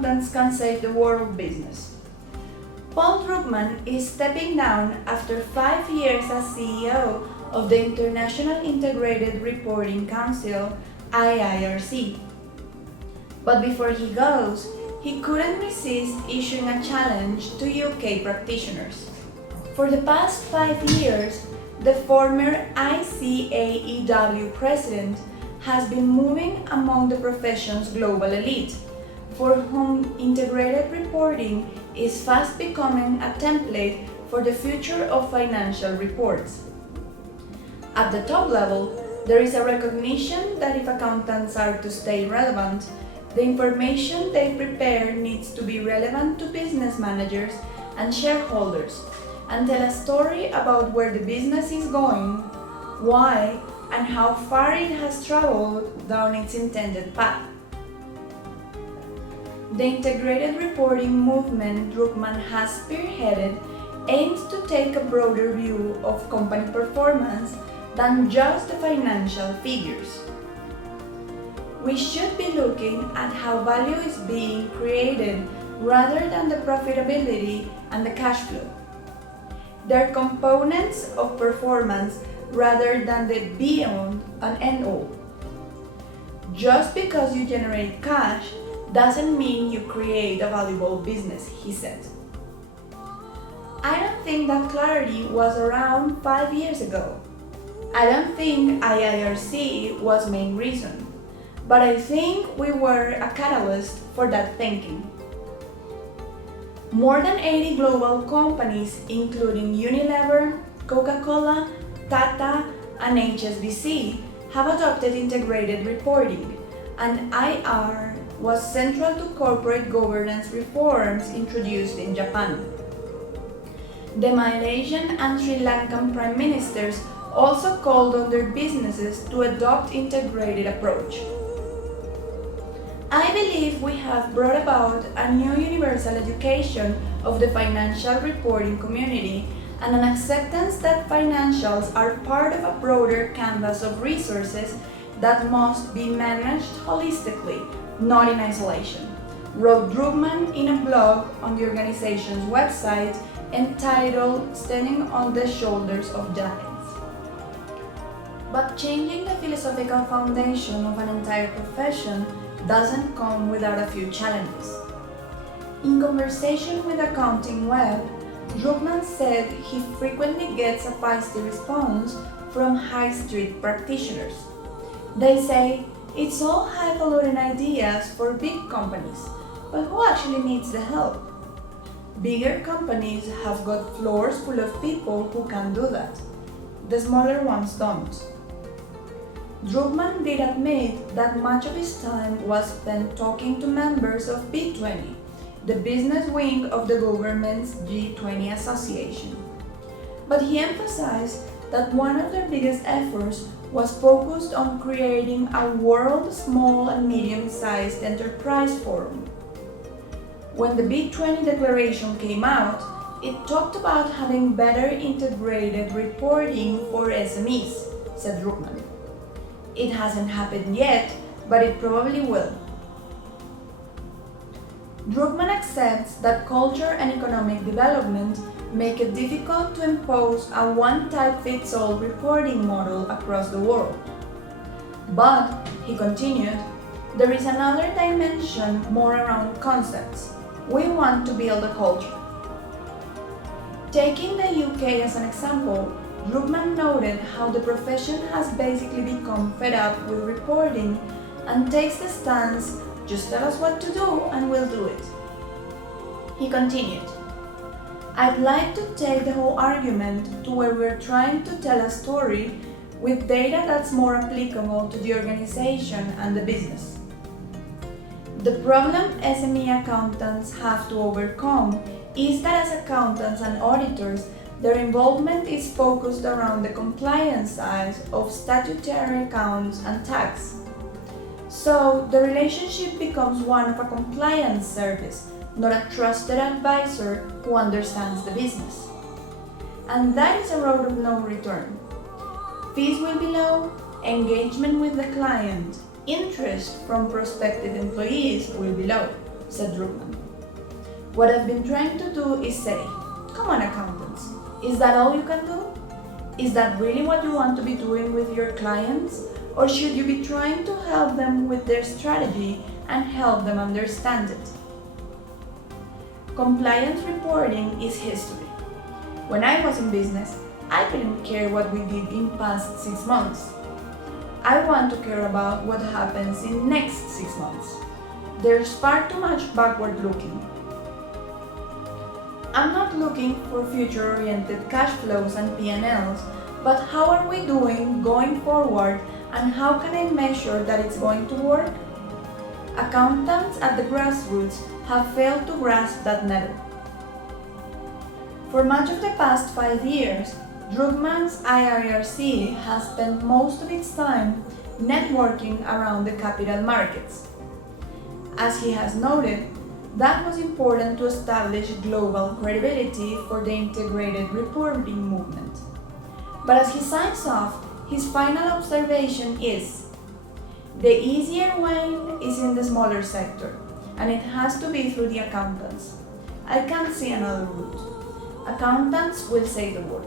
accountants can save the world business. Paul Krugman is stepping down after 5 years as CEO of the International Integrated Reporting Council, IIRC. But before he goes, he couldn't resist issuing a challenge to UK practitioners. For the past 5 years, the former ICAEW president has been moving among the profession's global elite, for whom integrated reporting is fast becoming a template for the future of financial reports. At the top level, there is a recognition that if accountants are to stay relevant, the information they prepare needs to be relevant to business managers and shareholders and tell a story about where the business is going, why, and how far it has traveled down its intended path. The integrated reporting movement Krugman has spearheaded aims to take a broader view of company performance than just the financial figures. We should be looking at how value is being created rather than the profitability and the cash flow. They're components of performance rather than the be-all and end-all. Just because you generate cash doesn't mean you create a valuable business, he said. I don't think that clarity was around 5 years ago. I don't think IIRC was main reason, but I think we were a catalyst for that thinking. More than 80 global companies, including Unilever, Coca-Cola, Tata, and HSBC, have adopted integrated reporting, and IR was central to corporate governance reforms introduced in Japan. The Malaysian and Sri Lankan prime ministers also called on their businesses to adopt integrated approach. I believe we have brought about a new universal education of the financial reporting community and an acceptance that financials are part of a broader canvas of resources that must be managed holistically, not in isolation, wrote Krugman in a blog on the organization's website entitled Standing on the Shoulders of Giants. But changing the philosophical foundation of an entire profession doesn't come without a few challenges. In conversation with Accounting Web, Krugman said he frequently gets a feisty response from high street practitioners. They say, it's all highfalutin ideas for big companies, but who actually needs the help? Bigger companies have got floors full of people who can do that. The smaller ones don't. Krugman did admit that much of his time was spent talking to members of B20, the business wing of the government's G20 association. But he emphasized that one of their biggest efforts was focused on creating a world small and medium-sized enterprise forum. When the B20 declaration came out, it talked about having better integrated reporting for SMEs, said Krugman. It hasn't happened yet, but it probably will. Krugman accepts that culture and economic development make it difficult to impose a one-type-fits-all reporting model across the world. But, he continued, there is another dimension more around concepts. We want to build a culture. Taking the UK as an example, Krugman noted how the profession has basically become fed up with reporting and takes the stance, just tell us what to do and we'll do it. He continued, I'd like to take the whole argument to where we're trying to tell a story with data that's more applicable to the organization and the business. The problem SME accountants have to overcome is that as accountants and auditors, their involvement is focused around the compliance side of statutory accounts and tax. So the relationship becomes one of a compliance service, not a trusted advisor who understands the business. And that is a road of no return. Fees will be low, engagement with the client, interest from prospective employees will be low. said Drugman. What I've been trying to do is say, come on accountants, is that all you can do? Is that really what you want to be doing with your clients? Or should you be trying to help them with their strategy and help them understand it? Compliance reporting is history. When I was in business, I didn't care what we did in past 6 months. I want to care about what happens in next 6 months. There's far too much backward looking. I'm not looking for future-oriented cash flows and P&Ls, but how are we doing going forward and how can I measure that it's going to work? Accountants at the grassroots have failed to grasp that nettle. For much of the past 5 years, Drugman's IIRC has spent most of its time networking around the capital markets. As he has noted, that was important to establish global credibility for the integrated reporting movement. But as he signs off, his final observation is, the easier way is in the smaller sector, and it has to be through the accountants. I can't see another route. Accountants will say the word.